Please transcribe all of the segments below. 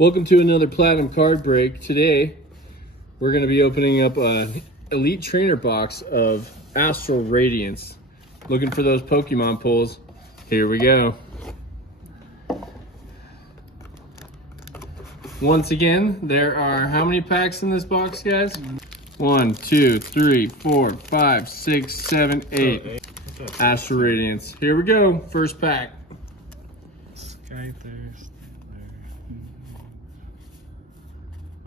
Welcome to another Platinum card break. Today, we're going to be opening up an Elite Trainer box of Astral Radiance. Looking for those Pokemon pulls. Here we go. Once again, there are how many packs in this box, guys? 1, 2, 3, 4, 5, 6, 7, 8. Astral Radiance. Here we go. First pack. Skythirst.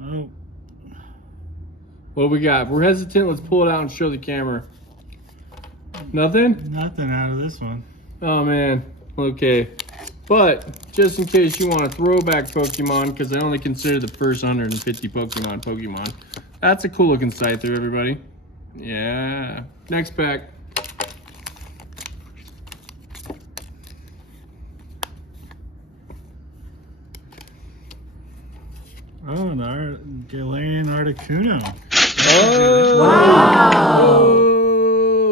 Oh. What we got? We're hesitant. Let's pull it out and show the camera. Nothing? Nothing out of this one. Oh, man. Okay. But, just in case you want a throwback Pokemon, because I only consider the first 150 Pokemon. That's a cool looking Scyther, everybody. Yeah. Next pack. Oh, an Galarian Articuno. Oh!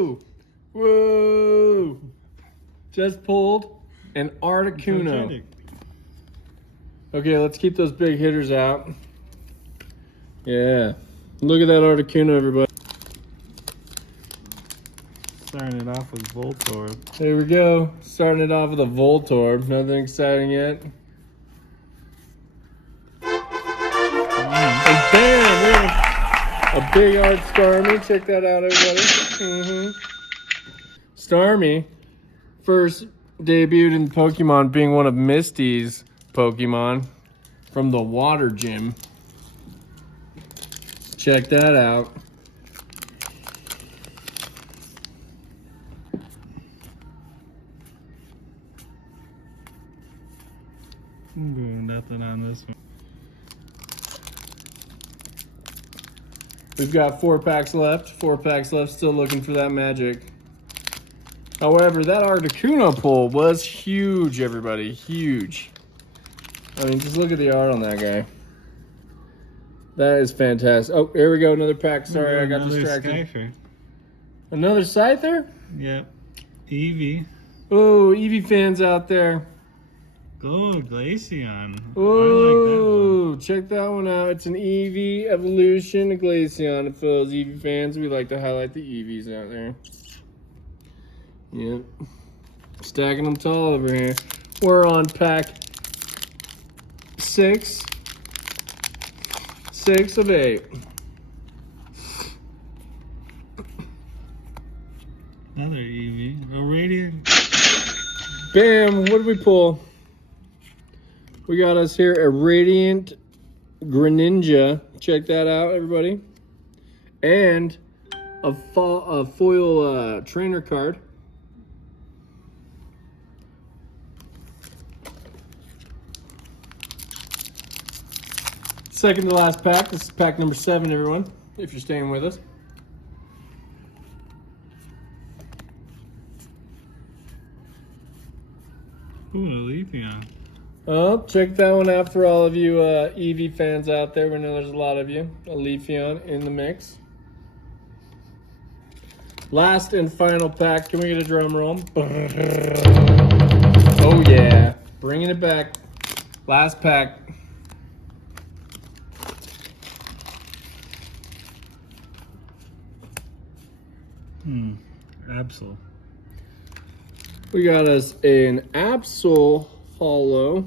Wow! Whoa! Just pulled an Articuno. Okay, let's keep those big hitters out. Yeah. Look at that Articuno, everybody. Starting it off with Voltorb. There we go. Starting it off with a Voltorb. Nothing exciting yet. And bam! We have a big art Starmie. Check that out, everybody. Starmie, first debuted in Pokemon being one of Misty's Pokemon from the Water Gym. Check that out. Ooh, nothing on this one. We've got 4 packs left. 4 packs left, still looking for that magic. However, that Articuno pull was huge, everybody. Huge. I mean, just look at the art on that guy. That is fantastic. Oh, here we go. Another pack. Sorry, I got distracted. Skyfer. Another Scyther? Yep. Eevee. Oh, Eevee fans out there. Oh, Glaceon. Oh, check that one out. It's an Eevee Evolution, a Glaceon. And for those Eevee fans, we like to highlight the Eevees out there. Yep. Stacking them tall over here. We're on pack 6. 6 of 8. Another Eevee. A Radiant. Bam! What did we pull? We got us here a Radiant Greninja. Check that out, everybody. And a foil trainer card. Second to last pack. This is pack number 7, everyone, if you're staying with us. Ooh, a Leafeon. Oh, check that one out for all of you Eevee fans out there. We know there's a lot of you. A Leafeon in the mix. Last and final pack. Can we get a drum roll? Oh, yeah. Bringing it back. Last pack. Absol. We got us an Absol Holo. All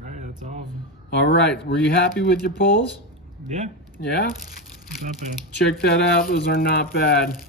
right, that's all. All right, were you happy with your pulls? Yeah. Yeah? Not bad. Check that out. Those are not bad.